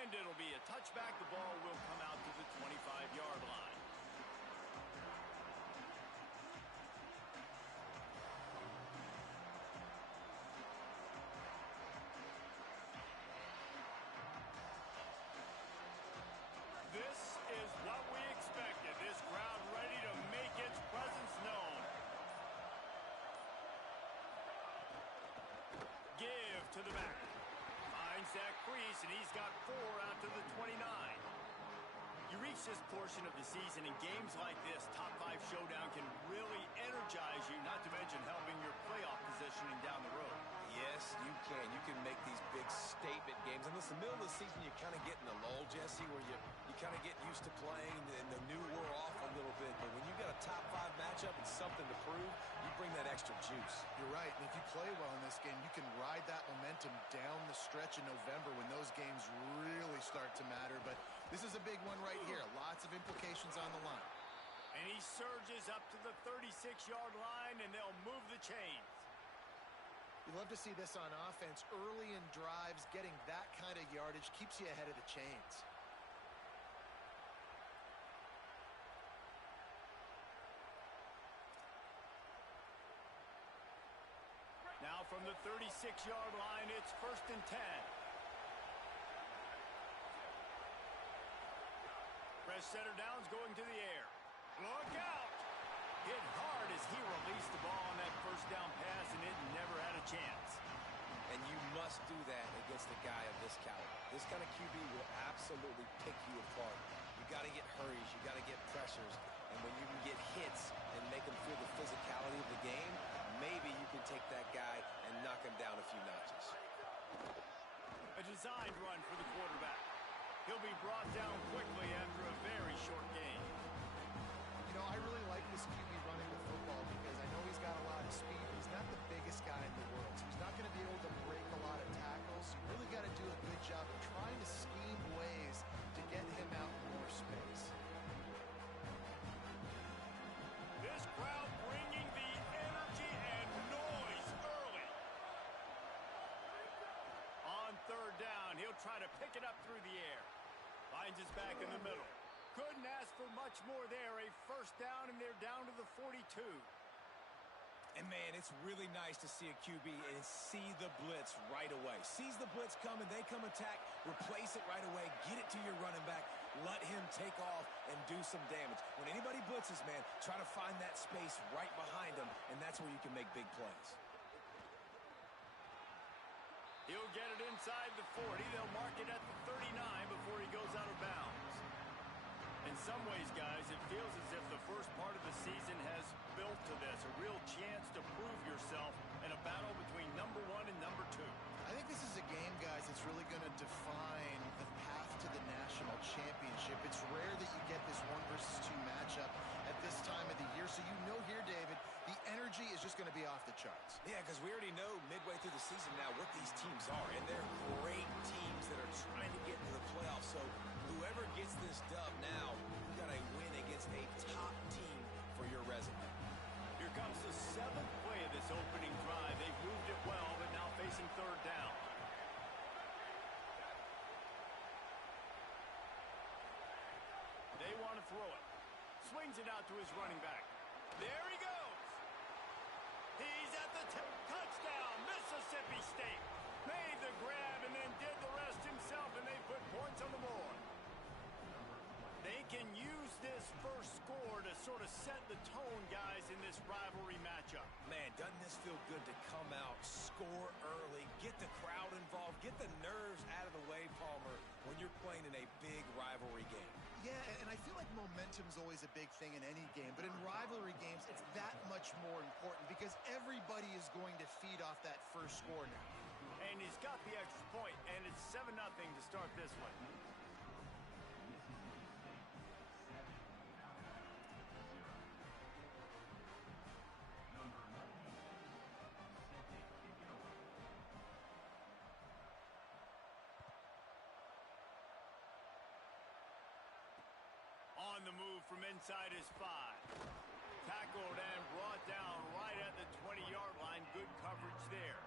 And it'll be a touchback. The ball will come out to the 25-yard line. This is what we expected. This crowd ready to make its presence known. Give to the back. Finds that crease, and he's got 4 out to the 29. You reach this portion of the season, and games like this, top 5 showdown, can really energize you, not to mention helping your playoff positioning down the road. Yes, you can. You can make these big statement games. And listen, middle of the season, you kind of get in a lull, Jesse, where you kind of get used to playing, and the new wear off a little bit. But when you got a top 5 matchup and something to prove, you bring that extra juice. You're right. And if you play well in this game, you can ride that momentum down the stretch in November when those games really start to matter. But this is a big one right here. Lots of implications on the line. And he surges up to the 36-yard line, and they'll move the chains. You love to see this on offense. Early in drives, getting that kind of yardage keeps you ahead of the chains. Now from the 36-yard line, it's 1st and 10. Fresh center down's going to the air. Look out! Hit hard as he released the ball on that 1st down pass, and it never had a chance. And you must do that against a guy of this caliber. This kind of QB will absolutely pick you apart. You got to get hurries, you got to get pressures, and when you can get hits and make him feel the physicality of the game, maybe you can take that guy and knock him down a few notches. A designed run for the quarterback. He'll be brought down quickly after a very short game. You know, I really like this QB running the football because I know he's got a lot of speed. He's not the biggest guy in the world, so he's not going to be able to break a lot of tackles. You really got to do a good job of trying to scheme ways to get him out more space. This crowd bringing the energy and noise early. On 3rd down, he'll try to pick it up through the air. Finds his back in the middle. Couldn't ask for much more there. A 1st down, and they're down to the 42. And, man, it's really nice to see a QB and see the blitz right away. Sees the blitz coming, they come attack, replace it right away, get it to your running back, let him take off and do some damage. When anybody blitzes, man, try to find that space right behind them, and that's where you can make big plays. He'll get it inside the 40. They'll mark it at the 39 before he goes out of bounds. In some ways, guys, it feels as if the first part of the season has built to this, a real chance to prove yourself in a battle between number 1 and number 2. I think this is a game, guys, that's really going to define the path to the national championship. It's rare that you get this 1 versus 2 matchup at this time of the year. So you know here, David, the energy is just going to be off the charts. Yeah, because we already know midway through the season now what these teams are, and they're great teams that are trying to get into the playoffs. So whoever gets this dub now, you got to win against a top team for your resume. Here comes the 7th play of this opening drive. They've moved it well, but now facing 3rd down. They want to throw it. Swings it out to his running back. There he goes. He's at the touchdown, Mississippi State. Made the grab and then did the rest himself, and they put points on the board. They can use this first score to sort of set the tone, guys, in this rivalry matchup. Man, doesn't this feel good to come out, score early, get the crowd involved, get the nerves out of the way, Palmer, when you're playing in a big rivalry game? Yeah, and I feel like momentum's always a big thing in any game, but in rivalry games, it's that much more important because everybody is going to feed off that first score now. And he's got the extra point, and it's 7-0 to start this one. On the move from inside his 5. Tackled and brought down right at the 20-yard line. Good coverage there.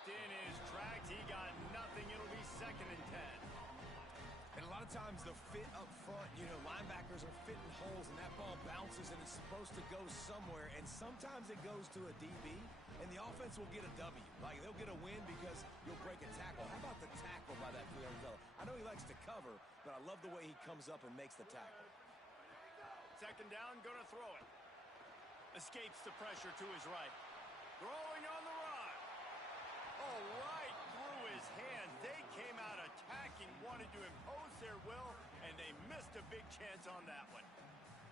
stopped in his tracks. He got nothing. It'll be 2nd and 10. And a lot of times the fit up front, linebackers are fitting holes, and that ball bounces, and it's supposed to go somewhere, and sometimes it goes to a DB, and the offense will get a W. Like, they'll get a win because you'll break a tackle. How about the tackle by that Florida fellow? I know he likes to cover, but I love the way he comes up and makes the tackle. 2nd down, gonna throw it. Escapes the pressure to his right. Throwing on the run. Oh, right through his hands. They came out attacking, wanted to impose their will, and they missed a big chance on that one.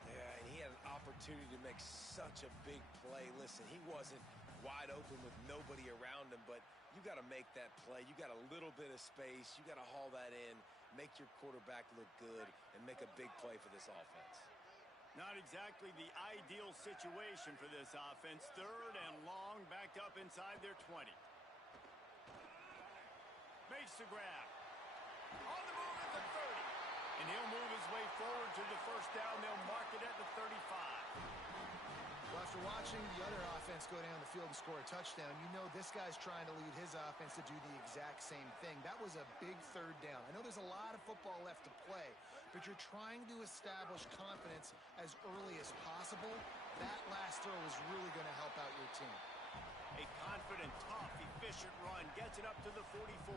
Yeah, and he had an opportunity to make such a big play. Listen, he wasn't wide open with nobody around him, but you got to make that play. You got a little bit of space. You got to haul that in, make your quarterback look good, and make a big play for this offense. Not exactly the ideal situation for this offense. 3rd and long, backed up inside their 20. Makes the grab. On the move at the 30. And he'll move his way forward to the 1st down. They'll mark it at the 35. Well, after watching the other offense go down the field and score a touchdown, you know this guy's trying to lead his offense to do the exact same thing. That was a big 3rd down. I know there's a lot of football left to play, but you're trying to establish confidence as early as possible. That last throw is really going to help out your team. A confident, tough, efficient run gets it up to the 44.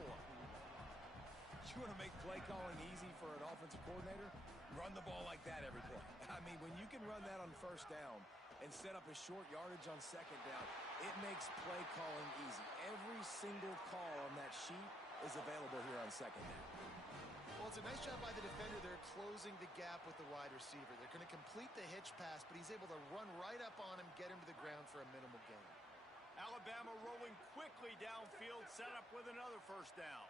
You want to make play calling easy for an offensive coordinator? Run the ball like that every play. I mean, when you can run that on 1st down and set up a short yardage on 2nd down, it makes play calling easy. Every single call on that sheet is available here on 2nd down. Well, it's a nice job by the defender. They're closing the gap with the wide receiver. They're going to complete the hitch pass, but he's able to run right up on him, get him to the ground for a minimal gain. Alabama rolling quickly downfield, set up with another 1st down.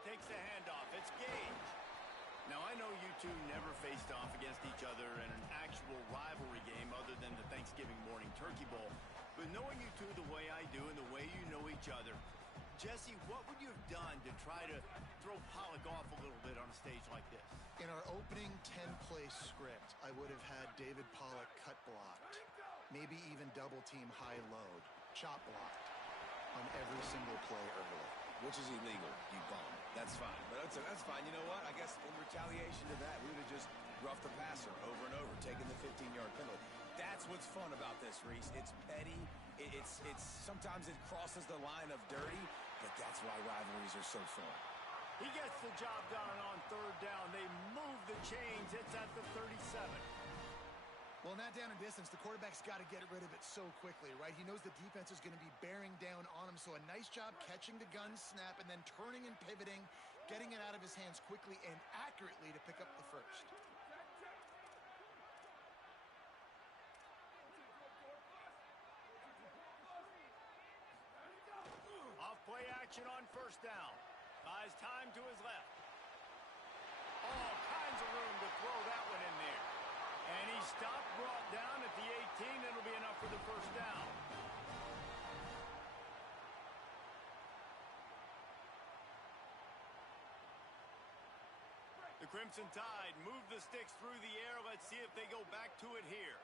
Takes the handoff. It's Gage. Now, I know you two never faced off against each other in an actual rivalry game other than the Thanksgiving morning Turkey Bowl. But knowing you two the way I do and the way you know each other, Jesse, what would you have done to try to throw Pollock off a little bit on a stage like this? In our opening 10-play script, I would have had David Pollock cut blocked, maybe even double-team high load, chop blocked on every single play early. Which is illegal, you bum. That's fine. But that's fine. You know what? I guess in retaliation to that, we would have just roughed the passer over and over, taking the 15-yard penalty. That's what's fun about this, Reese. It's petty. It's sometimes it crosses the line of dirty, but that's why rivalries are so fun. He gets the job done on 3rd down. They move the chains. It's at the 37. Well, not down in distance, the quarterback's got to get rid of it so quickly, right? He knows the defense is going to be bearing down on him, so a nice job catching the gun snap and then turning and pivoting, getting it out of his hands quickly and accurately to pick up the 1st. Off play action on 1st down. Buys time to his left. All kinds of room to throw that one in there. And he stopped, brought down at the 18. It'll be enough for the 1st down. The Crimson Tide move the sticks through the air. Let's see if they go back to it here.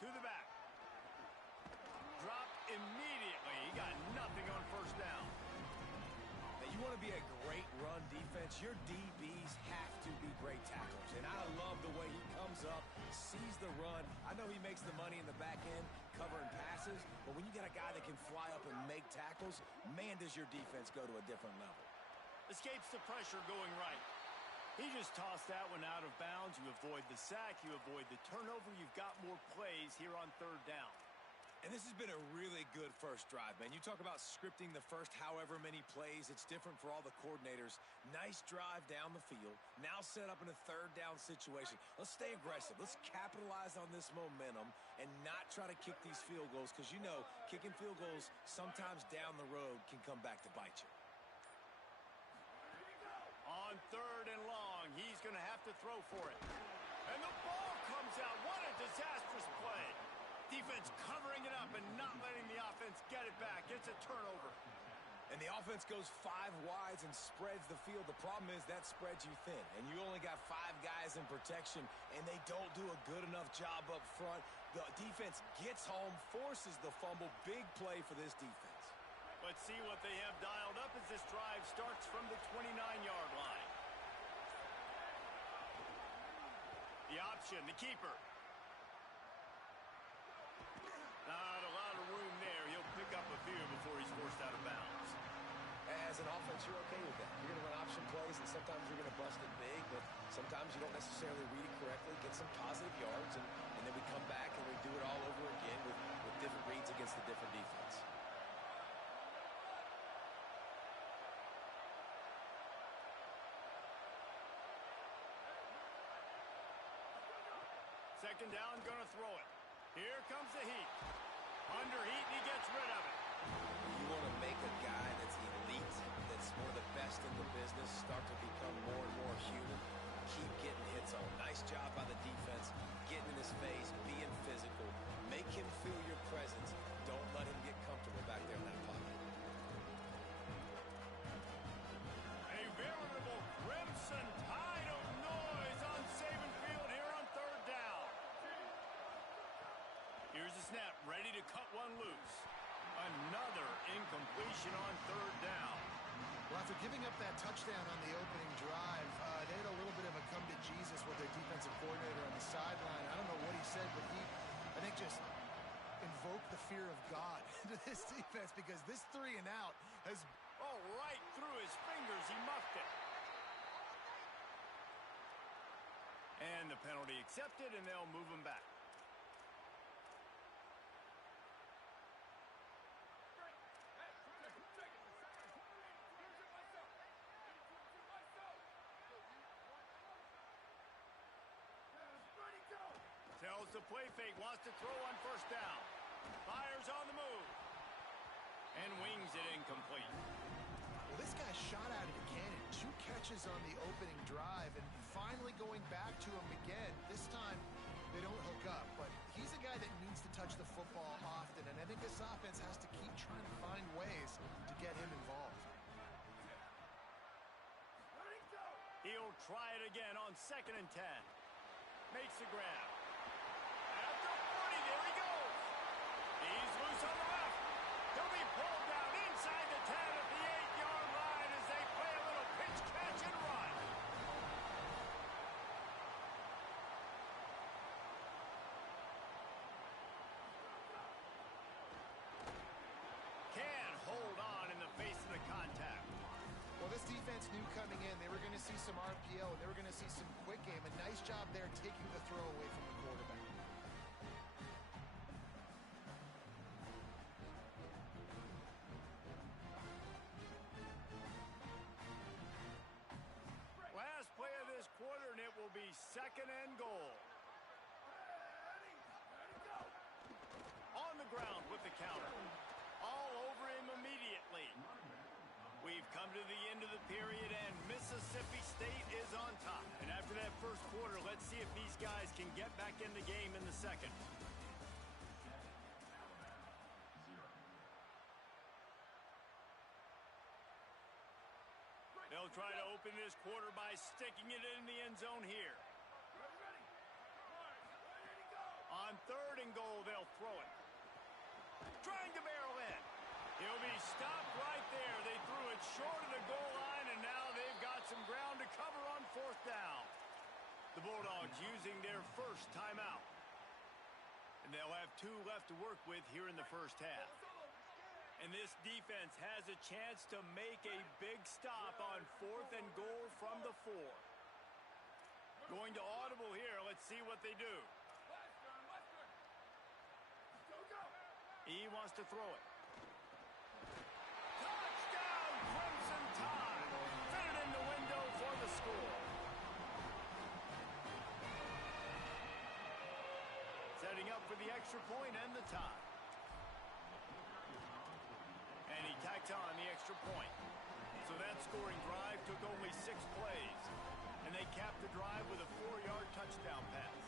To the back. Drop immediately. He got nothing on 1st down. You want to be a great run defense, your DBs have to be great tacklers. And I love the way he comes up, sees the run. I know he makes the money in the back end, covering passes, but when you got a guy that can fly up and make tackles, man, does your defense go to a different level. Escapes the pressure going right. He just tossed that one out of bounds. You avoid the sack, you avoid the turnover. You've got more plays here on 3rd down. And this has been a really good 1st drive, man. You talk about scripting the first however many plays. It's different for all the coordinators. Nice drive down the field. Now set up in a 3rd down situation. Let's stay aggressive. Let's capitalize on this momentum and not try to kick these field goals because, you know, kicking field goals sometimes down the road can come back to bite you. On 3rd and long, he's going to have to throw for it. And the ball comes out. What a disastrous play. Defense covering it up and not letting the offense get it back. It's a turnover. And the offense goes 5 wides and spreads the field. The problem is that spreads you thin, and you only got 5 guys in protection, and they don't do a good enough job up front. The defense gets home, forces the fumble. Big play for this defense. Let's see what they have dialed up as this drive starts from the 29-yard line. The option, the keeper. Not a lot of room there. He'll pick up a few before he's forced out of bounds. As an offense, you're okay with that. You're going to run option plays, and sometimes you're going to bust it big, but sometimes you don't necessarily read it correctly, get some positive yards, and then we come back and we do it all over again with different reads against the different defense. Second down, gonna throw it. Here comes the heat. Under heat, and he gets rid of it. You want to make a guy that's elite, that's one of the best in the business, start to become more and more human. Keep getting hits on. Nice job by the defense, getting in his face, being physical. Make him feel your presence. Don't let him get comfortable back there in that pocket. A veritable crimson tide of noise on Saban Field here on third down. Here's the snap, ready to cut one loose. Another incompletion on third down. Well, after giving up that touchdown on the opening drive, they had a little bit of a come to Jesus with their defensive coordinator on the sideline. I don't know what he said, but he, I think, just invoked the fear of God into this defense, because this 3 and out has... Oh, right through his fingers, he muffed it. And the penalty accepted, and they'll move him back. Tells the play fake, wants to throw on first down. Fires on the move. And wings it incomplete. Well, this guy shot out of the cannon. 2 catches on the opening drive, and finally going back to him again. This time, they don't hook up, but he's a guy that needs to touch the football often, and I think this offense has to keep trying to find ways to get him involved. He'll try it again on 2nd and 10. Makes the grab. At the 40, there he goes. He's loose on the left. He'll be pulled down inside the 10 at the 8-yard line as they play a little pitch, catch, and run. Can't hold on in the face of the contact. Well, this defense knew coming in they were going to see some RPO, and they were going to see some quick game. A nice job there taking the throw away from the quarterback. Last play of this quarter, and it will be 2nd and goal. On the ground with the counter. All over him immediately. We've come to the end of the period, and Mississippi State is on top. And after that first quarter, let's see if these guys can get back in the game in the second. They'll try to open this quarter by sticking it in the end zone here. On 3rd and goal, they'll throw it. Trying to barrel in. He'll be stopped right there. They threw it short of the goal line, and now they've got some ground to cover on 4th down. The Bulldogs using their first timeout. And they'll have 2 left to work with here in the first half. And this defense has a chance to make a big stop on 4th and goal from the 4. Going to audible here. Let's see what they do. He wants to throw it. Touchdown, Crimson Tide. Fitted in the window for the score. Setting up for the extra point and the tie. And he tacked on the extra point. So that scoring drive took only 6 plays. And they capped the drive with a 4-yard touchdown pass.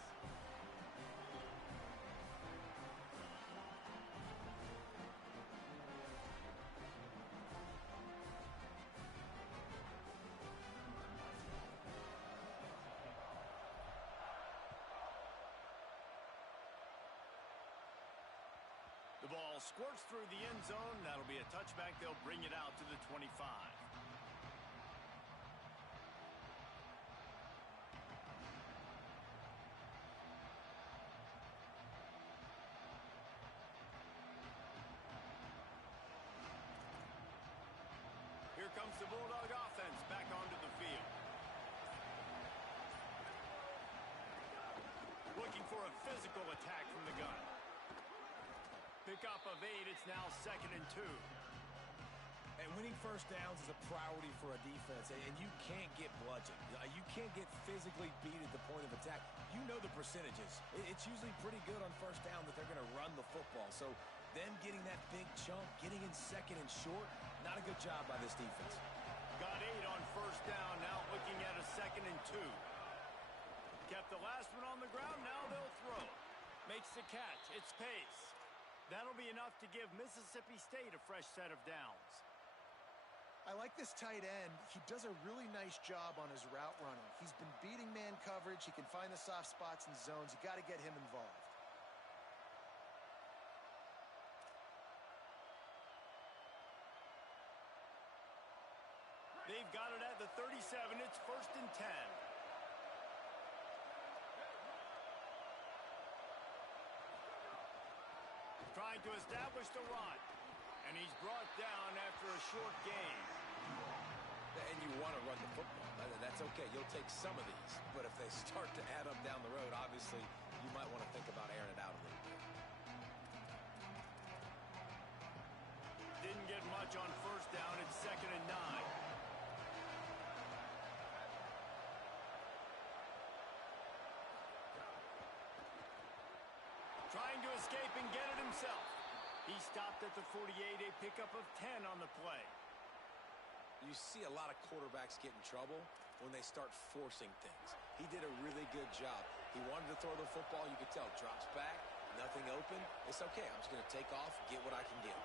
The ball squirts through the end zone. That'll be a touchback. They'll bring it out to the 25. Here comes the Bulldog offense back onto the field. Looking for a physical attack from the gun. Pickup of 8, it's now 2nd and 2. And winning first downs is a priority for a defense, and you can't get bludgeoned. You can't get physically beat at the point of attack. You know the percentages. It's usually pretty good on first down that they're going to run the football. So them getting that big chunk, getting in 2nd and short, not a good job by this defense. Got 8 on first down, now looking at a 2nd and 2. Kept the last one on the ground, now they'll throw. Makes the catch, it's pace. That'll be enough to give Mississippi State a fresh set of downs. I like this tight end. He does a really nice job on his route running. He's been beating man coverage. He can find the soft spots and zones. You got to get him involved. They've got it at the 37. It's 1st and 10. Trying to establish the run. And he's brought down after a short gain. And you want to run the football. That's okay. You'll take some of these. But if they start to add up down the road, obviously, you might want to think about airing it out a little bit. Didn't get much on first down. It's 2nd and 9. Trying to escape and get it himself. He stopped at the 48, a pickup of 10 on the play. You see a lot of quarterbacks get in trouble when they start forcing things. He did a really good job. He wanted to throw the football. You could tell. Drops back, nothing open. It's okay. I'm just going to take off, get what I can get.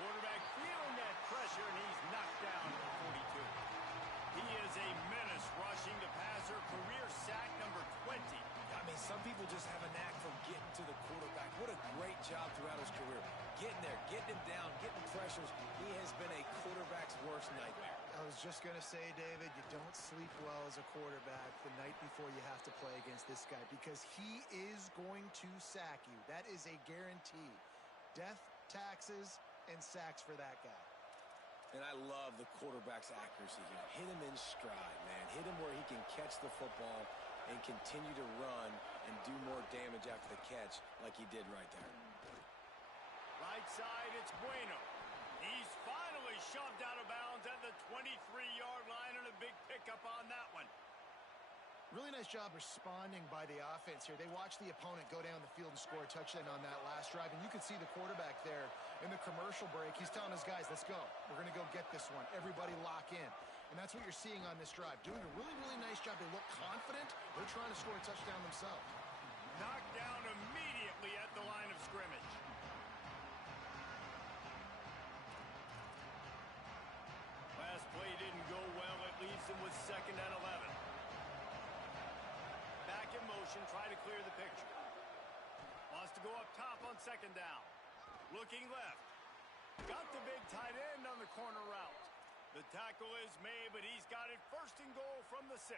Quarterback feeling that pressure, and he's knocked down at the 42. He is a menace rushing the passer. Career sack number 20. I mean, some people just have a knack for getting to the quarterback. What a great job throughout his career. Getting there, getting him down, getting pressures. He has been a quarterback's worst nightmare. I was just going to say, David, you don't sleep well as a quarterback the night before you have to play against this guy because he is going to sack you. That is a guarantee. Death, taxes, and sacks for that guy. And I love the quarterback's accuracy here. Hit him in stride, man. Hit him where he can catch the football and continue to run and do more damage after the catch like he did right there. Right side, it's Bueno. He's finally shoved out of bounds at the 23-yard line, and a big pickup on that one. Really nice job responding by the offense here. They watched the opponent go down the field and score a touchdown on that last drive, and you can see the quarterback there in the commercial break. He's telling his guys, let's go. We're going to go get this one. Everybody lock in. And that's what you're seeing on this drive. Doing a really, really nice job. They look confident. They're trying to score a touchdown themselves. Knocked down immediately at the line of scrimmage. Last play didn't go well. It leaves them with 2nd and 11. Back in motion, try to clear the picture. Wants to go up top on 2nd down. Looking left. Got the big tight end on the corner route. The tackle is made, but he's got it 1st and goal from the 6.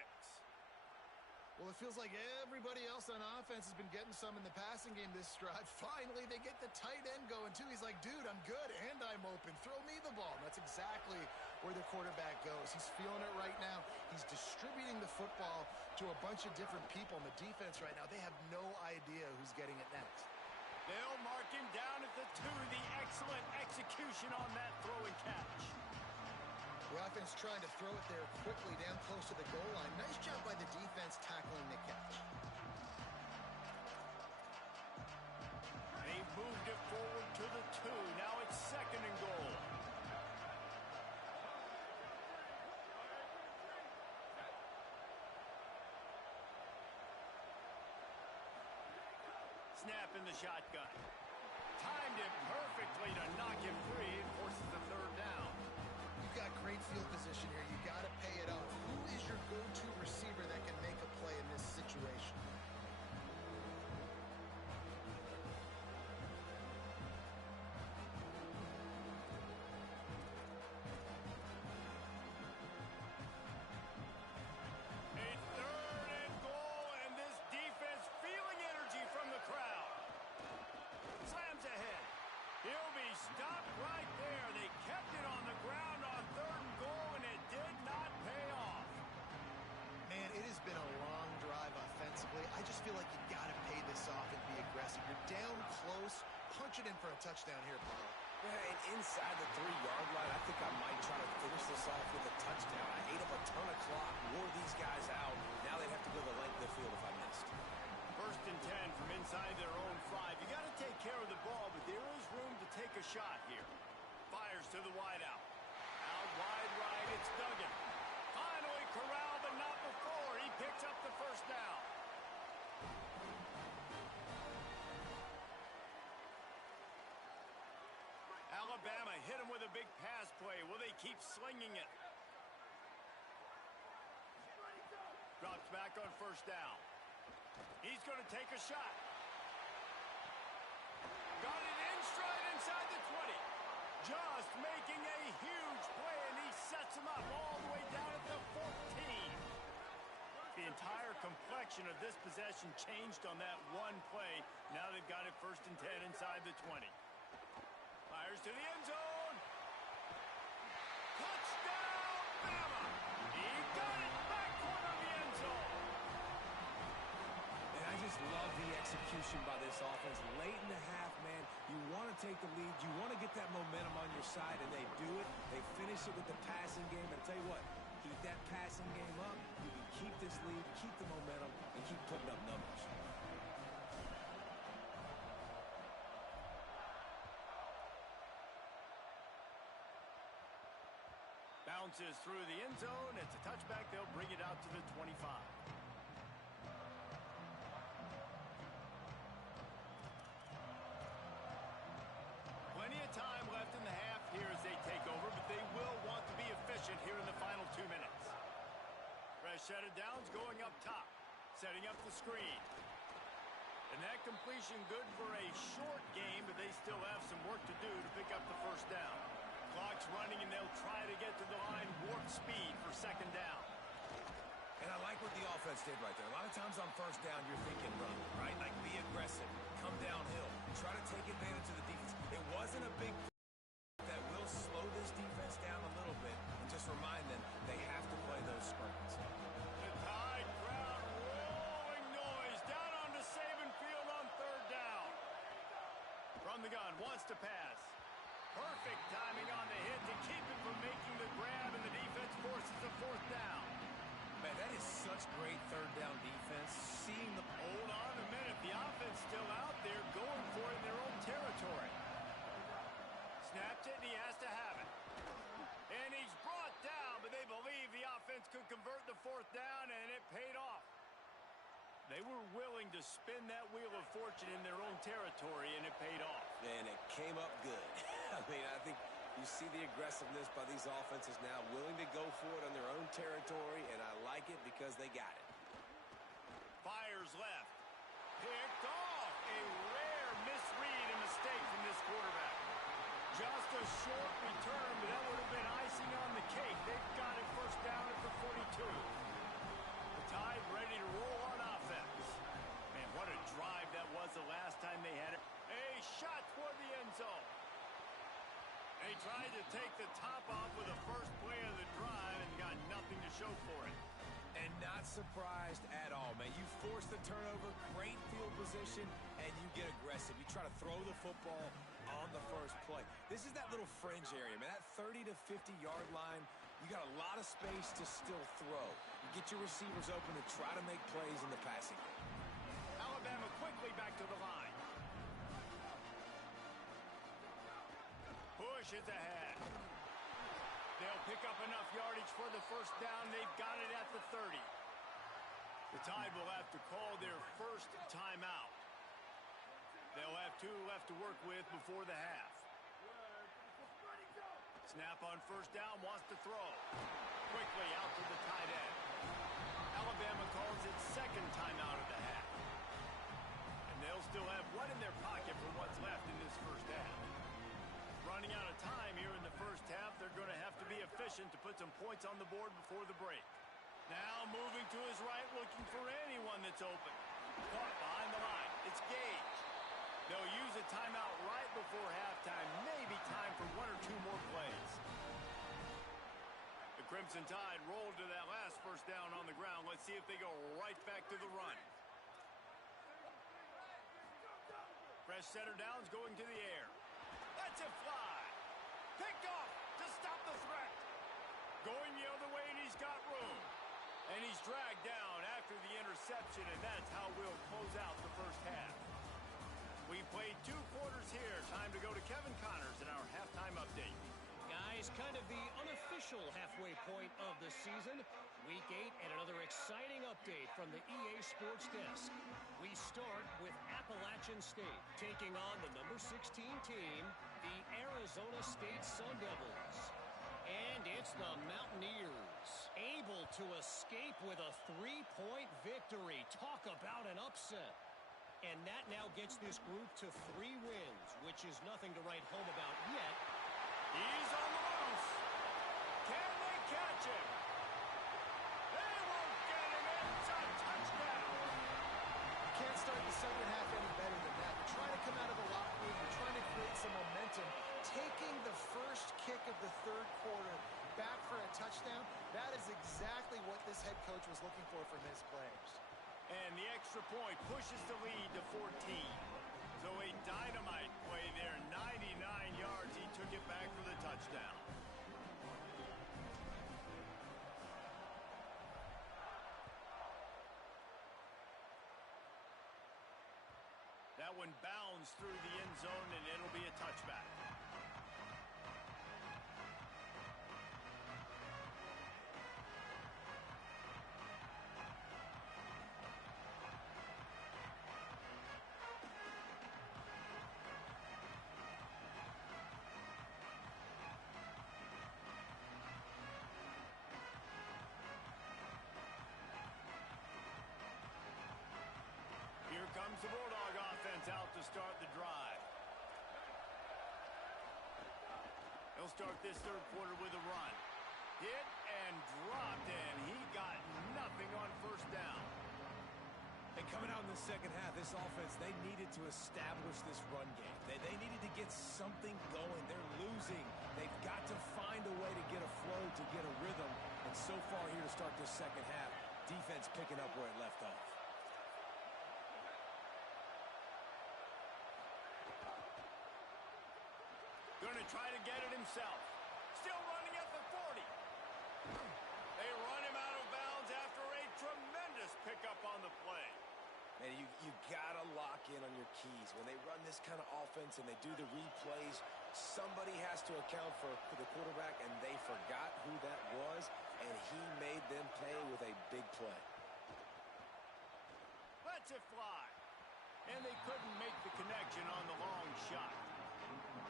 Well, it feels like everybody else on offense has been getting some in the passing game this drive. Finally, they get the tight end going, too. He's like, dude, I'm good, and I'm open. Throw me the ball. And that's exactly where their quarterback goes. He's feeling it right now. He's distributing the football to a bunch of different people. And the defense right now, they have no idea who's getting it next. They'll mark him down at the 2. The excellent execution on that throw and catch. The offense trying to throw it there quickly down close to the goal line. Nice job by the defense tackling the catch. They've moved it forward to the 2. Now it's 2nd and goal. Snap in the shotgun. Timed it perfectly to knock him free and forces the 3rd down. You've got great field position here. You got to pay it off. Who is your go-to receiver that can make a play in this situation? stopped right there. They kept it on the ground on 3rd and goal, and it did not pay off. Man, it has been a long drive offensively. I just feel like you got to pay this off and be aggressive. You're down close. Punch it in for a touchdown here, Paul. Yeah, and inside the 3-yard line, I think I might try to finish this off with a touchdown. I ate up a ton of clock, wore these guys out. Now they have to go the length of the field if I missed. 1st and 10 from inside their own 5. You got to take care of the ball, but there is room to take a shot here. Fires to the wideout. Out wide right, it's Duggan. Finally corralled, but not before. He picks up the 1st down. Alabama hit him with a big pass play. Will they keep slinging it? Drops back on 1st down. He's going to take a shot. Got it in stride inside the 20. Just making a huge play, and he sets him up all the way down at the 14. The entire complexion of this possession changed on that one play. Now they've got it 1st and 10 inside the 20. Fires to the end zone. Touchdown, Bama! He got it back corner of the end zone. And I just love the execution by this offense. Late in the half, man, you want to take the lead. You want to get that momentum on your side, and they do it. They finish it with the passing game. And I'll tell you what, keep that passing game up. You can keep this lead, keep the momentum, and keep putting up numbers. Bounces through the end zone. It's a touchback. They'll bring it out to the 25. Plenty of time left in the half here as they take over, but they will want to be efficient here in the final 2 minutes. Fresh set of downs going up top, setting up the screen. And that completion good for a short game, but they still have some work to do to pick up the 1st down. Clock's running, and they'll try to get to the line warp speed for 2nd down. And I like what the offense did right there. A lot of times on 1st down, you're thinking run, right? Like be aggressive, come downhill, try to take advantage of the defense. It wasn't a big that will slow this defense down a little bit and just remind them they have to play those sprints. The Tide crowd rolling noise down onto Saban Field on 3rd down. From the gun, wants to pass. Perfect timing on the hit to keep him from making the grab, and the defense forces a 4th down. Man, that is such great 3rd down defense. Seeing the... Hold on a minute. The offense still out there going for it in their own territory. Snapped it, and he has to have it. And he's brought down, but they believe the offense could convert the 4th down, and it paid off. They were willing to spin that wheel of fortune in their own territory, and it paid off. And it came up good. I mean, I think you see the aggressiveness by these offenses now, willing to go for it on their own territory, and I like it because they got it. Fires left. Picked off. A rare misread and mistake from this quarterback. Just a short return, but that would have been icing on the cake. They've got it 1st down at the 42. The Tide ready to roll on offense. Man, what a drive that was the last time they had it. A shot toward the end zone. They tried to take the top off with the first play of the drive and got nothing to show for it. And not surprised at all, man. You force the turnover, great field position, and you get aggressive. You try to throw the football on the first play. This is that little fringe area, man. That 30 to 50-yard line, you got a lot of space to still throw. You get your receivers open and try to make plays in the passing game. Alabama quickly back to the line. Push is ahead. They'll pick up enough yardage for the 1st down. They've got it at the 30. The Tide will have to call their 1st timeout. They'll have 2 left to work with before the half. Snap on 1st down, wants to throw. Quickly out to the tight end. Alabama calls it 2nd timeout of the half. And they'll still have one in their pocket for what's left in this 1st half. Running out of time here in the 1st half, they're going to have to be efficient to put some points on the board before the break. Now moving to his right, looking for anyone that's open. Caught behind the line. It's Gage. They'll use a timeout right before halftime, maybe time Crimson Tide rolled to that last first down on the ground. Let's see if they go right back to the run. Fresh center downs going to the air. Lets it fly. Picked off to stop the threat. Going the other way, and he's got room. And he's dragged down after the interception, and that's how we'll close out the first half. We played 2 quarters here. Time to go to Kevin Connors in our halftime update. Guys, kind of the unofficial halfway point of the season. Week 8 and another exciting update from the EA Sports Desk. We start with Appalachian State taking on the number 16 team, the Arizona State Sun Devils. And it's the Mountaineers, able to escape with a 3-point victory. Talk about an upset. And that now gets this group to 3 wins, which is nothing to write home about yet. He's on the loose. Can they catch him? They won't get him. It's a touchdown. You can't start the second half any better than that. They're trying to come out of the locker room. They're trying to create some momentum. Taking the first kick of the third quarter back for a touchdown, that is exactly what this head coach was looking for from his players. And the extra point pushes the lead to 14. So a dynamite play there, 99 yards. He took it back for the touchdown. That one bounds through the end zone, and it'll be a touchback. Here comes the Bulldog offense out to start the drive. He'll start this third quarter with a run. Hit and dropped, and he got nothing on first down. And coming out in the second half, this offense, they needed to establish this run game. They needed to get something going. They're losing. They've got to find a way to get a flow, to get a rhythm. And so far here to start this second half, defense picking up where it left off. Going to try to get it himself. Still running at the 40. They run him out of bounds after a tremendous pickup on the play. Man, you got to lock in on your keys. When they run this kind of offense and they do the replays, somebody has to account for the quarterback, and they forgot who that was, and he made them pay with a big play. Lets it fly. And they couldn't make the connection on the long shot.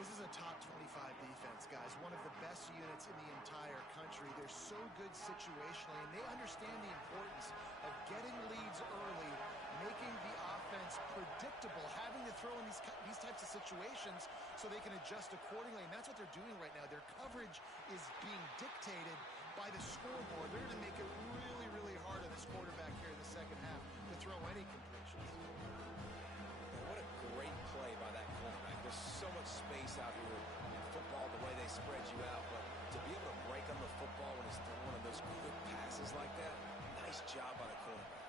This is a top 25 defense, guys. One of the best units in the entire country. They're so good situationally, and they understand the importance of getting leads early, making the offense predictable, having to throw in these types of situations so they can adjust accordingly, and that's what they're doing right now. Their coverage is being dictated by the scoreboard. They're going to make it really, really hard on this quarterback here in the second half to throw any completions. What a great play by that quarterback. There's so much space out here in football, the way they spread you out, but to be able to break on the football when he's throwing one of those quick passes like that, nice job by the quarterback.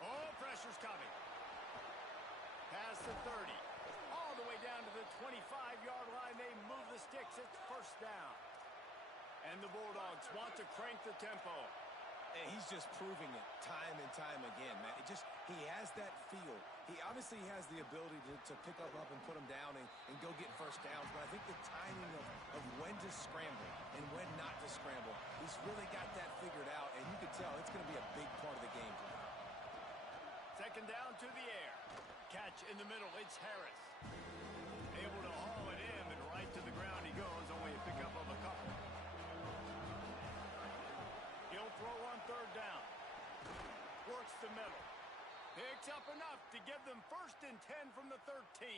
Oh, pressure's coming. Past the 30. All the way down to the 25-yard line. They move the sticks. It's first down. And the Bulldogs want to crank the tempo. And he's just proving it time and time again, man. He has that feel. He obviously has the ability to pick up and put him down and go get first downs, but I think the timing of when to scramble and when not to scramble, he's really got that figured out, and you can tell it's going to be a big part of the game for him. Second down to the air. Catch in the middle. It's Harris. Able to haul it in, and right to the ground he goes. Only a pickup of a couple. He'll throw on third down. Works the middle. Picks up enough to give them 1st and 10 from the 13.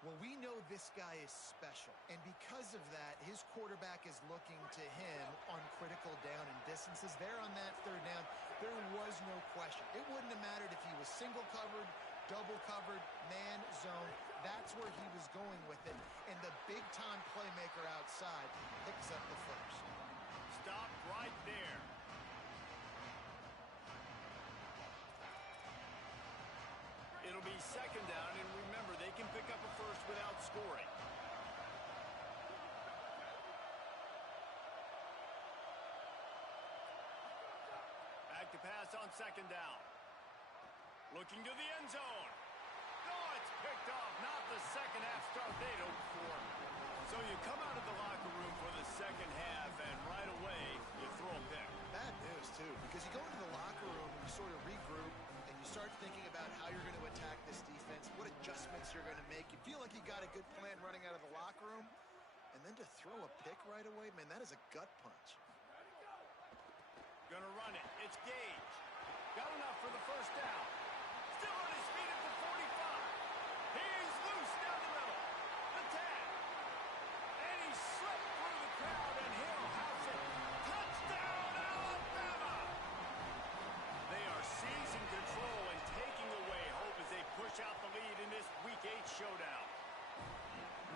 Well, we know this guy is special, and because of that, his quarterback is looking to him on critical down and distances. There on that third down, there was no question. It wouldn't have mattered if he was single covered, double covered, man, zone. That's where he was going with it, and the big-time playmaker outside picks up the first. Stop right there. It'll be second down, and remember, they can pick up a first without scoring. Back to pass on second down. Looking to the end zone. Oh, it's picked off. Not the second half start they'd hoped for. So you come out of the locker room for the second half, and right away, you throw a pick. Bad news, too, because you go into the locker room and you sort of regroup, and you start thinking about how you're going to attack this defense, what adjustments you're going to make. You feel like you got a good plan running out of the locker room, and then to throw a pick right away, man, that is a gut punch. Gonna run it. It's Gage. Got enough for the first down. Still on his feet at the 45. He's loose down the middle. The 10. And he slipped through the crowd, and he'll house it. Touchdown, Alabama! They are seizing control and taking away hope as they push out the lead in this Week 8 showdown.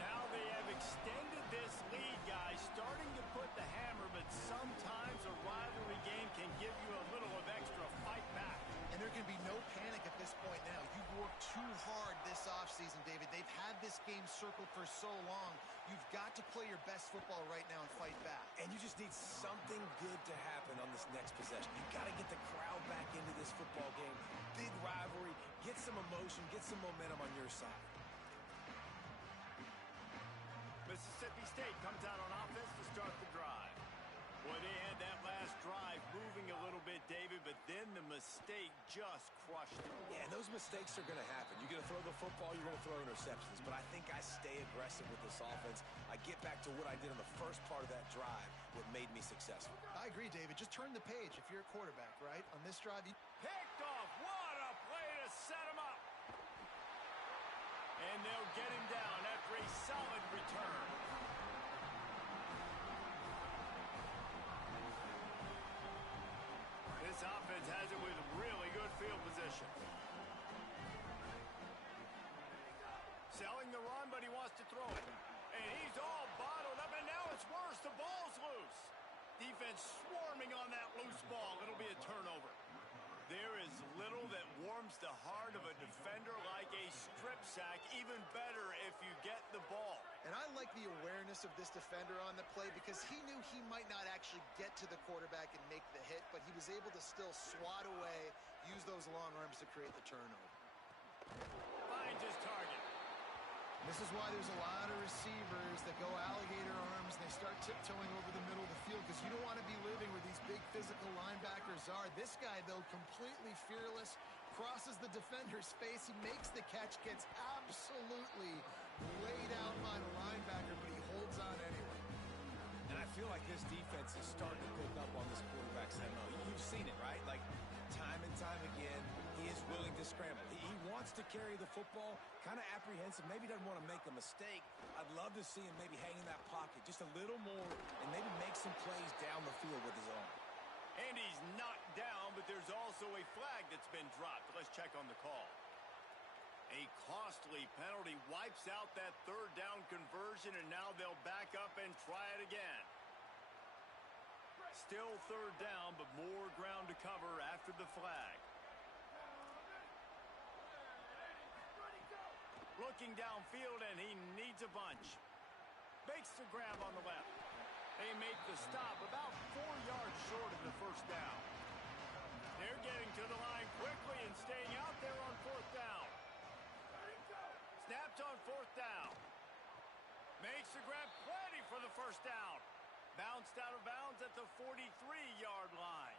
Now they have extended this lead, guys, starting to put the hammer, but sometimes a rivalry game can give you a little of extra fight back. And there can be no panic at this point now. You've worked too hard this offseason, David. They've had this game circled for so long. You've got to play your best football right now and fight back. And you just need something good to happen on this next possession. You've got to get the crowd back into this football game. Big rivalry. Get some emotion. Get some momentum on your side. Mississippi State comes out on offense to start the drive. Boy, they had that last drive moving a little bit, David, but then the mistake just crushed them. Yeah, and those mistakes are going to happen. You're going to throw the football, you're going to throw interceptions, but I think I stay aggressive with this offense. I get back to what I did in the first part of that drive, what made me successful. I agree, David. Just turn the page if you're a quarterback, right? On this drive, you... Picked off. What a play to set him up. And they'll get him down after a solid return. This offense has it with really good field position. Selling the run, but he wants to throw it. And he's all bottled up, and now it's worse. The ball's loose. Defense swarming on that loose ball. It'll be a turnover. There is little that warms the heart of a defender like a strip sack. Even better if you get the ball. And I like the awareness of this defender on the play because he knew he might not actually get to the quarterback and make the hit, but he was able to still swat away, use those long arms to create the turnover. Finds his target. This is why there's a lot of receivers that go alligator arms and they start tiptoeing over the middle of the field because you don't want to be living where these big physical linebackers are. This guy, though, completely fearless, crosses the defender's face. He makes the catch, gets absolutely laid out by the linebacker, but he holds on anyway. And I feel like this defense is starting to pick up on this quarterback's MO. You've seen it, right? Like, time and time again, he is willing to scramble. He wants to carry the football, kind of apprehensive, maybe doesn't want to make a mistake. I'd love to see him maybe hang in that pocket just a little more and maybe make some plays down the field with his arm. And he's knocked down, but there's also a flag that's been dropped. Let's check on the call. A costly penalty wipes out that third down conversion, and now they'll back up and try it again. Still third down, but more ground to cover after the flag. Looking downfield, and he needs a bunch. Makes the grab on the left. They make the stop about 4 yards short of the first down. They're getting to the line quickly and staying out there on fourth down. Snaps on fourth down. Makes the grab, plenty for the first down. Bounced out of bounds at the 43-yard line.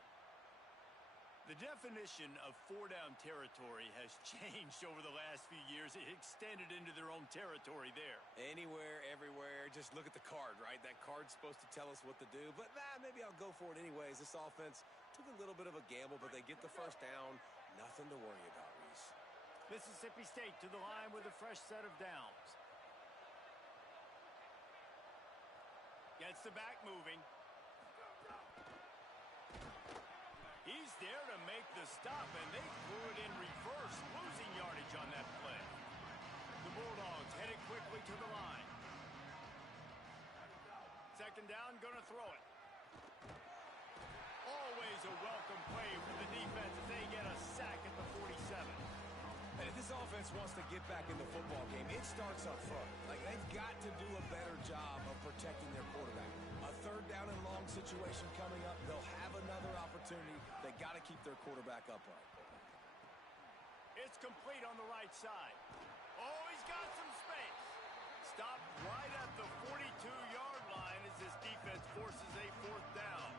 The definition of four-down territory has changed over the last few years. It extended into their own territory there. Anywhere, everywhere, just look at the card, right? That card's supposed to tell us what to do, but maybe I'll go for it anyways. This offense took a little bit of a gamble, but they get the first down. Nothing to worry about, Reese. Mississippi State to the line with a fresh set of downs. Gets the back moving. He's there to make the stop, and they threw it in reverse, losing yardage on that play. The Bulldogs headed Second down, gonna throw it. Always a welcome play for the defense as they get a sack at the 47. And if this offense wants to get back in the football game, it starts up front. Like, they've got to do a better job of protecting their quarterback. A third down and long situation coming up. They'll have another opportunity. They got to keep their quarterback upright. It's complete on the right side. Oh, he's got some space. Stopped right at the 42-yard line as this defense forces a fourth down.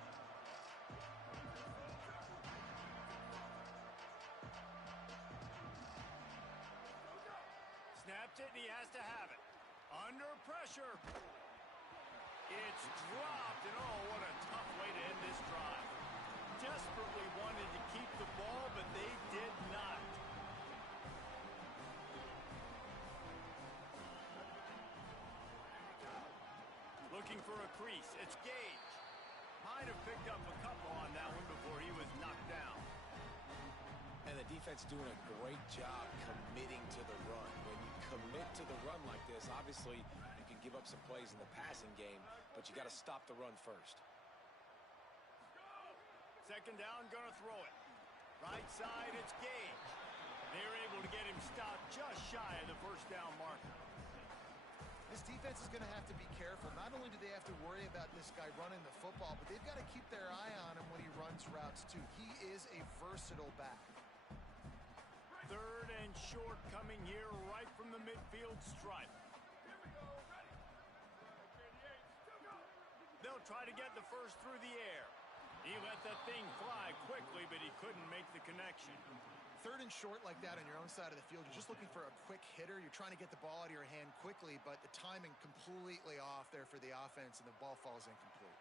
Snaps it, and he has to have it. Under pressure. It's dropped, and oh, what a tough way to end this drive. Desperately wanted to keep the ball, but they did not. Looking for a crease. It's Gage. Might have picked up a couple on that one before he was knocked down. And the defense doing a great job committing to the run. When you commit to the run like this, obviously you can give up some plays in the passing game, but you got to stop the run first. Second down, gonna throw it. Right side, it's Gage. They're able to get him stopped just shy of the first down marker. This defense is going to have to be careful. Not only do they have to worry about this guy running the football, but they've got to keep their eye on him when he runs routes too. He is a versatile back. Third and short coming here right from the midfield stripe. They'll try to get the first through the air. He let that thing fly quickly, but he couldn't make the connection. Third and short like that on your own side of the field, you're just looking for a quick hitter. You're trying to get the ball out of your hand quickly, but the timing completely off there for the offense, and the ball falls incomplete.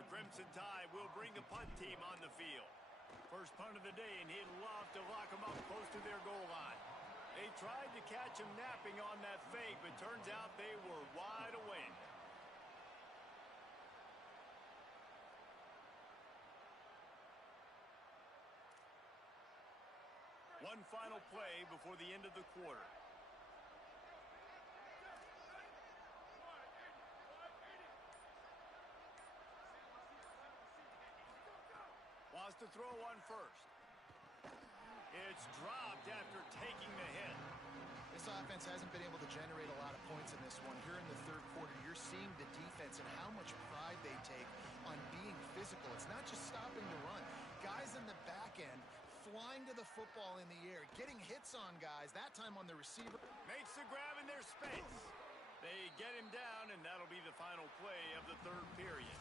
The Crimson Tide will bring the punt team on the field. First punt of the day, and he'd love to lock them up close to their goal line. They tried to catch him napping on that fake, but turns out they were wide awake. One final play before the end of the quarter. Wants to throw one first. It's dropped after taking the hit. This offense hasn't been able to generate a lot of points in this one. Here in the third quarter, you're seeing the defense and how much pride they take on being physical. It's not just stopping the run. Guys in the back end flying to the football in the air, getting hits on guys, that time on the receiver. Makes the grab in their space. They get him down, and that'll be the final play of the third period.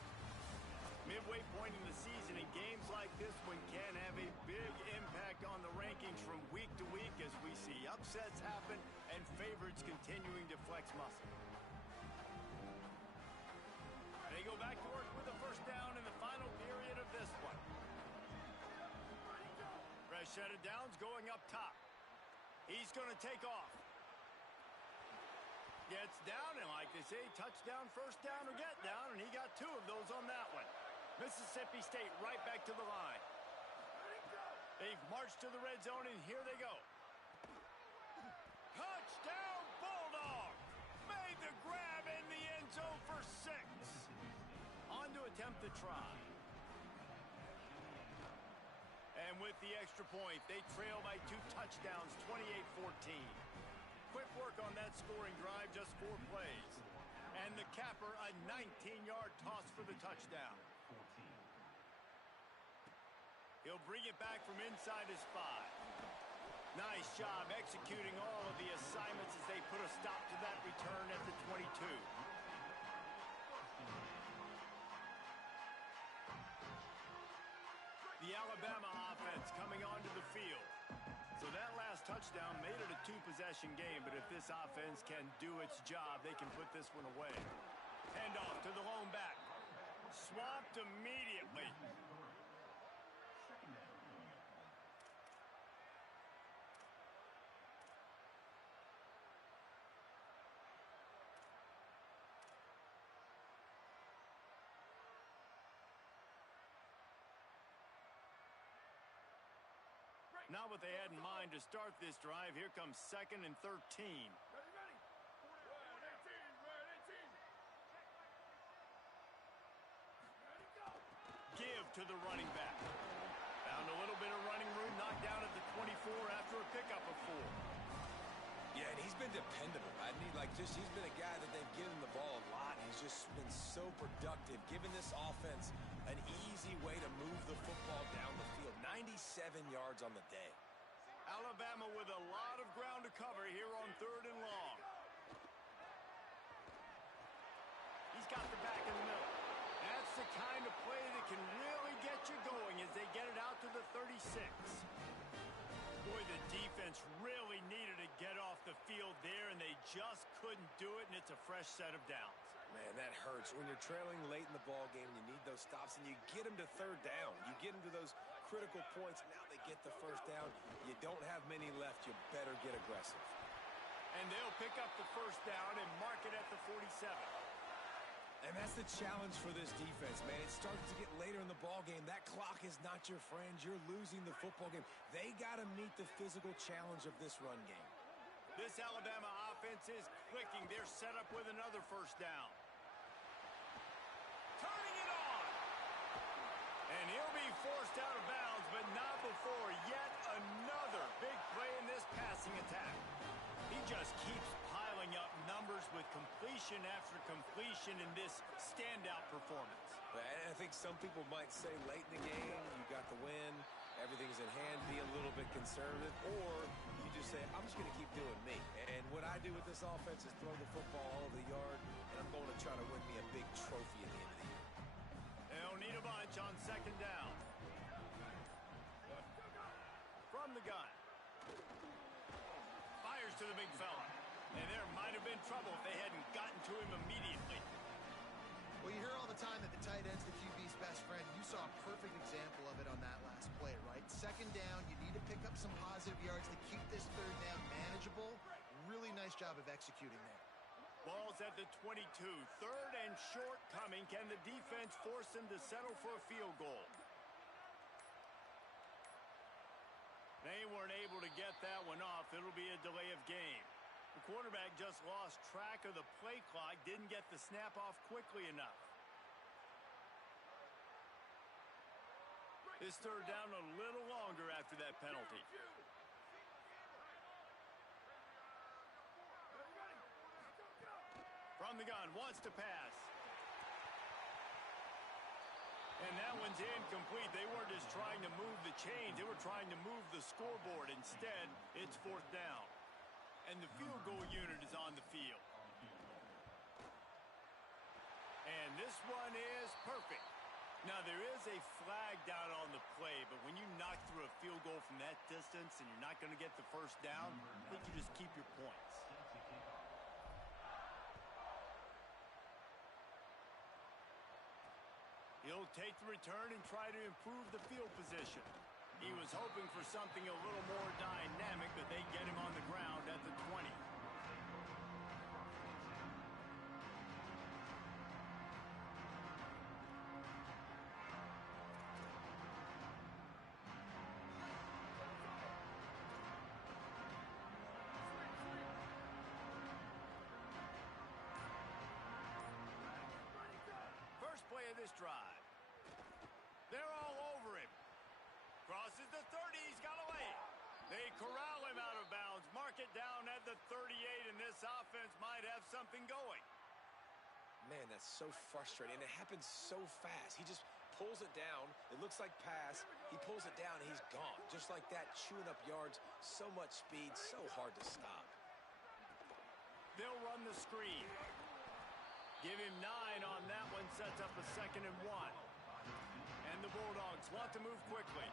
Midway point in the season, and games like this one can have a big impact on the rankings from week to week as we see upsets happen and favorites continuing to flex muscle. They go back to work with the first down in the final period of this one. Fresh set of downs going up top. He's going to take off. Gets down, and like they say, touchdown, first down, or get down, and he got two of those on that one. Mississippi State right back to the line. They've marched to the red zone, and here they go. Touchdown, Bulldog! Made the grab in the end zone for 6. On to attempt the try. And with the extra point, they trail by 2 touchdowns, 28-14. Quick work on that scoring drive, just 4 plays. And the capper, a 19-yard toss for the touchdown. He'll bring it back from inside his 5. Nice job executing all of the assignments as they put a stop to that return at the 22. The Alabama offense coming onto the field. So that last touchdown made it a 2-possession game, but if this offense can do its job, they can put this one away. Hand off to the lone back. Swapped immediately. Not what they had in mind to start this drive. Here comes 2nd and 13. Ready. to the running back. Found a little bit of running room, knocked down at the 24 after a pickup of 4. Yeah, and he's been dependable. He's been a guy that they've given the ball a lot. He's just been so productive, giving this offense an easy way to move the football down the field. 97 yards on the day. Alabama with a lot of ground to cover here on 3rd and long. He's got the back in the middle. That's the kind of play that can really get you going as they get it out to the 36. Boy, the defense really needed to get off the field there, and they just couldn't do it, and it's a fresh set of downs. Man, that hurts. When you're trailing late in the ball game, you need those stops, and you get them to 3rd down. You get them to those critical points. Now they get the 1st down. You don't have many left. You better get aggressive. And they'll pick up the 1st down and mark it at the 47. And that's the challenge for this defense, man. It starts to get later in the ball game. That clock is not your friend. You're losing the football game. They got to meet the physical challenge of this run game. This Alabama offense is clicking. They're set up with another 1st down. Turning it on. And he'll be forced out of bounds, but not before yet another big play in this passing attack. He just keeps piling up numbers with completion after completion in this standout performance. And I think some people might say late in the game, you got the win, everything's in hand, be a little bit conservative, or you just say, I'm just going to keep doing me. And what I do with this offense is throw the football all over the yard, and I'm going to try to win me a big trophy at the end of the year. They'll need a bunch on 2nd down. From the gun. Fires to the big fella. And there might have been trouble if they hadn't gotten to him immediately. Well, you hear all the time that the tight end's the QB's best friend. You saw a perfect example of it on that last play, right? 2nd down, you need to pick up some positive yards to keep this 3rd down manageable. Really nice job of executing there. Ball's at the 22. 3rd and short coming. Can the defense force them to settle for a field goal? They weren't able to get that one off. It'll be a delay of game. The quarterback just lost track of the play clock, didn't get the snap off quickly enough. This 3rd down a little longer after that penalty. From the gun, wants to pass. And that one's incomplete. They weren't just trying to move the chains. They were trying to move the scoreboard. Instead, it's 4th down. And the field goal unit is on the field. And this one is perfect. Now, there is a flag down on the play, but when you knock through a field goal from that distance and you're not going to get the 1st down, I think you just keep your points. He'll take the return and try to improve the field position. He was hoping for something a little more dynamic, but they get him on the ground at the 20. First play of this drive. They're all over him. Crosses the 30, he's got away. They corral him out of bounds, mark it down at the 38, and this offense might have something going. Man, that's so frustrating, and it happens so fast. He just pulls it down. It looks like pass. He pulls it down, and he's gone. Just like that, chewing up yards. So much speed, so hard to stop. They'll run the screen. Give him 9 on that one, sets up a 2nd and 1. And the Bulldogs want to move quickly.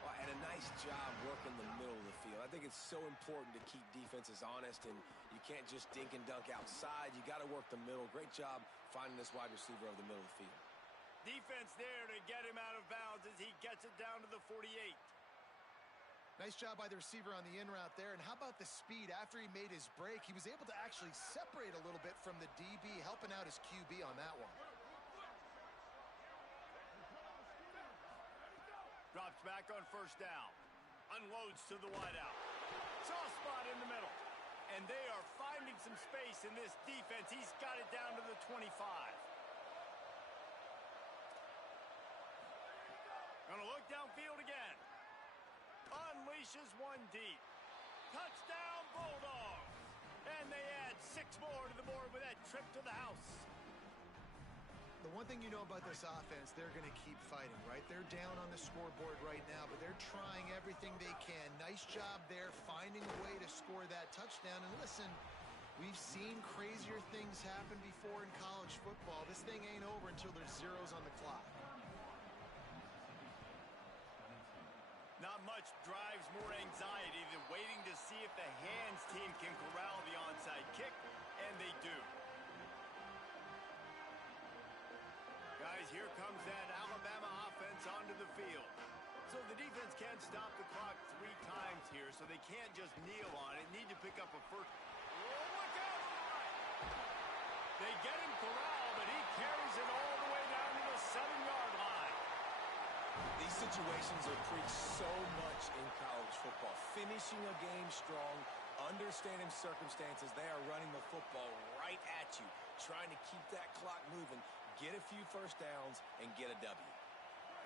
Well, and a nice job working the middle of the field. I think it's so important to keep defenses honest, and you can't just dink and dunk outside. You got to work the middle. Great job finding this wide receiver over the middle of the field. Defense there to get him out of bounds as he gets it down to the 48. Nice job by the receiver on the in route there. And how about the speed? After he made his break, he was able to actually separate a little bit from the DB, helping out his QB on that one. Drops back on 1st down. Unloads to the wideout. Soft spot in the middle. And they are finding some space in this defense. He's got it down to the 25. Gonna look downfield again. Unleashes one deep. Touchdown, Bulldogs. And they add 6 more to the board with that trip to the house. The one thing you know about this offense, they're going to keep fighting, right? They're down on the scoreboard right now, but they're trying everything they can. Nice job there, finding a way to score that touchdown. And listen, we've seen crazier things happen before in college football. This thing ain't over until there's zeros on the clock. Not much drives more anxiety than waiting to see if the hands team can corral the onside kick, and they do. Guys, here comes that Alabama offense onto the field. So the defense can't stop the clock 3 times here, so they can't just kneel on it. Need to pick up a first. Oh, look out on the right. They get him corralled, but he carries it all the way down to the 7-yard line. These situations are preached so much in college football. Finishing a game strong, understanding circumstances. They are running the football right at you, trying to keep that clock moving, get a few first downs, and get a W.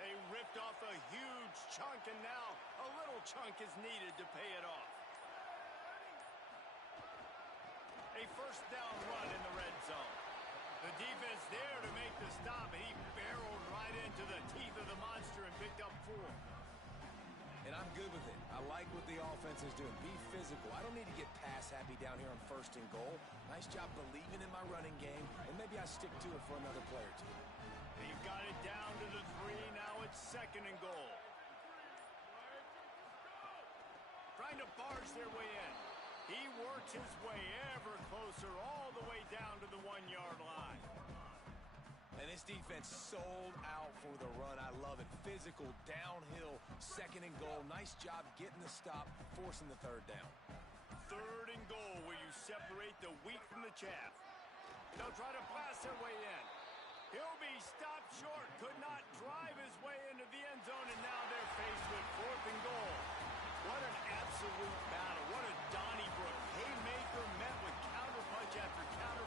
They ripped off a huge chunk, and now a little chunk is needed to pay it off. A first down run in the red zone. The defense there to make the stop, and he barreled right into the teeth of the monster and picked up 4. And I'm good with it. I like what the offense is doing. Be physical. I don't need to get pass happy down here on 1st and goal. Nice job believing in my running game, and maybe I stick to it for another play or 2. They've got it down to the 3. Now it's 2nd and goal. Trying to barge their way in. He works his way ever closer all the way down to the 1-yard line. And this defense sold out for the run. I love it. Physical, downhill, 2nd and goal. Nice job getting the stop, forcing the 3rd down. 3rd and goal where you separate the wheat from the chaff. They'll try to blast their way in. He'll be stopped short. Could not drive his way into the end zone, and now they're faced with 4th and goal. What an absolute battle. What a Donnybrook haymaker met with counterpunch after counterpunch.